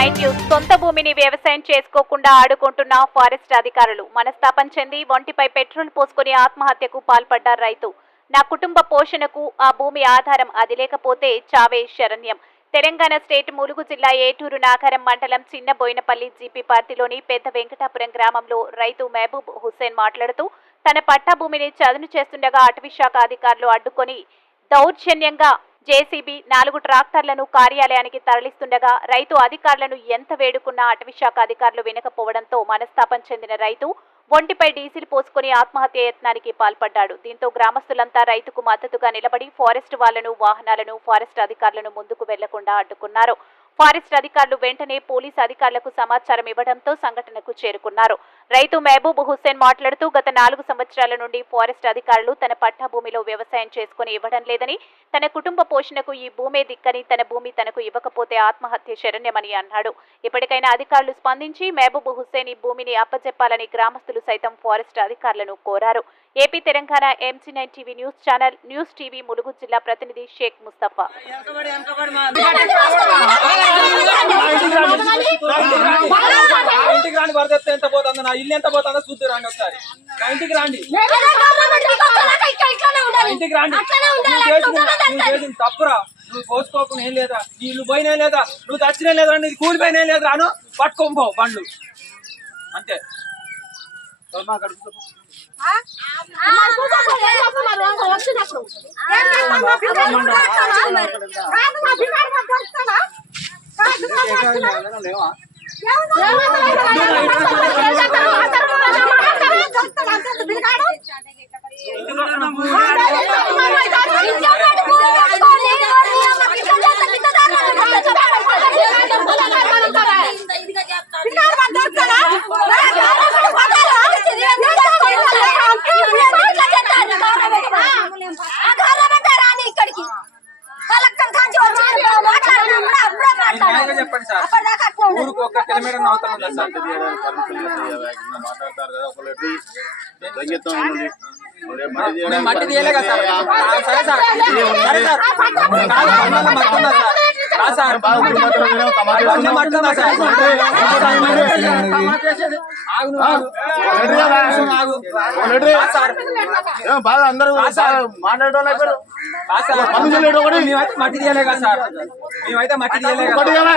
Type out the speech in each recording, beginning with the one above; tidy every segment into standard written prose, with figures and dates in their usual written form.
9 news. సొంత భూమిని వ్యవసాయం చేసుకోకుండా ఆడుకుంటున్న ఫారెస్ట్ అధికారులు. మనస్తాపం చెంది ఒంటిపై పెట్రోల్ పోసుకుని ఆత్మహత్యకు పాల్పడ్డారు రైతు. నా కుటుంబ పోషణకు ఆ భూమి ఆధారం, అది లేకపోతే చావే శరణ్యం. తెలంగాణ స్టేట్ ములుగు జిల్లా ఏటూరు నాగారం మండలం చిన్న బోయినపల్లి జీపీ పార్టీలోని పెద్ద వెంకటాపురం గ్రామంలో రైతు మహబూబ్ హుస్సేన్ మాట్లాడుతూ తన పట్టా భూమిని చదును చేస్తుండగా అటవీశాఖ అధికారులు అడ్డుకొని దౌర్జన్యంగా జేసీబీ 4 ట్రాక్టర్లను కార్యాలయానికి తరలిస్తుండగా రైతు అధికారులను ఎంత వేడుకున్నా అటవీశాఖ అధికారులు వినకపోవడంతో మనస్తాపం చెందిన రైతు ఒంటిపై డీజిల్ పోసుకుని ఆత్మహత్య యత్నానికి పాల్పడ్డాడు. దీంతో గ్రామస్తులంతా రైతుకు మద్దతుగా నిలబడి ఫారెస్ట్ వాళ్లను, వాహనాలను, ఫారెస్ట్ అధికారులను ముందుకు వెళ్లకుండా అడ్డుకున్నారు. ఫారెస్ట్ అధికారులు వెంటనే పోలీసు అధికారులకు సమాచారం ఇవ్వడంతో సంఘటనకు చేరుకున్నారు. రైతు మహబూబ్ హుస్సేన్ మాట్లాడుతూ గత 4 సంవత్సరాల నుండి ఫారెస్ట్ అధికారులు తన పట్టా భూమిలో వ్యవసాయం చేసుకుని ఇవ్వడం లేదని, తన కుటుంబ పోషణకు ఈ భూమే దిక్కని, తన భూమి తనకు ఇవ్వకపోతే ఆత్మహత్య శరణ్యమని అన్నాడు. ఇప్పటికైనా అధికారులు స్పందించి మహబూబ్ హుస్సేన్ ఈ భూమిని అప్పచెప్పాలని గ్రామస్తులు సైతం ఫారెస్ట్ అధికారులను కోరారు. AP Telangana MC9 TV news channel, news TV Mulugu జిల్లా ప్రతినిధి షేక్ ముస్తఫా. ఇంటికి రాండి, వరద ఎంత పోతుందో, నా ఇల్లు ఎంత పోతుందో చూద్దు రాండి. ఒకసారి నా ఇంటికి రాండి, ఇంటికి రాండి. నువ్వు చేసిన తప్పురా, నువ్వు కోసుకోకుండా ఏం లేదా, నీ ఇల్లు పోయినా లేదా, నువ్వు చచ్చినా లేదా, నీకు కూలిపోయినా లేదా, రాను పట్టుకోపో బండ్లు అంతే. చెప్పండి సార్, ఊరికి 1 కిలోమీటర్ అవతల ఉందా సార్? మట్టి తీయలే కదా సార్. సరే సార్, సరే సార్, అందరూ మాట్లాడేటోళ్ళు మట్టి తీయలే కదా సార్. మేమైతే మట్టి తీయలే కదా.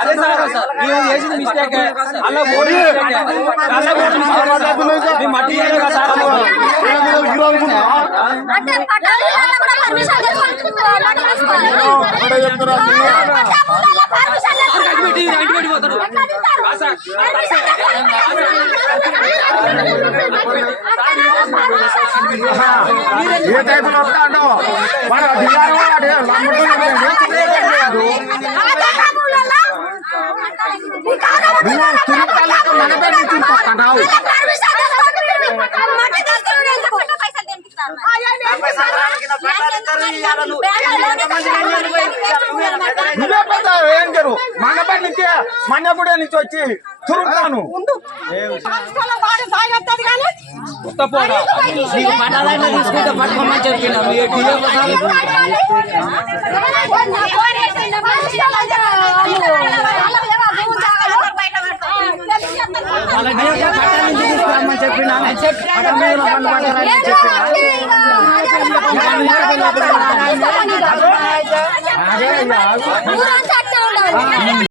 అదే సార్, మేము చేసిన మిస్టేక్, అలా మట్టి తీయలే కదా సార్. ఏ టైపులో వస్తాడో మన నువ్వే పెద్ద ఏం జరు మండపేట నుంచి మన్నెగూడ నుంచి వచ్చి చురుకుతాను తీసుకుంటే పట్టుకోమని చెప్పిన చెప్పిన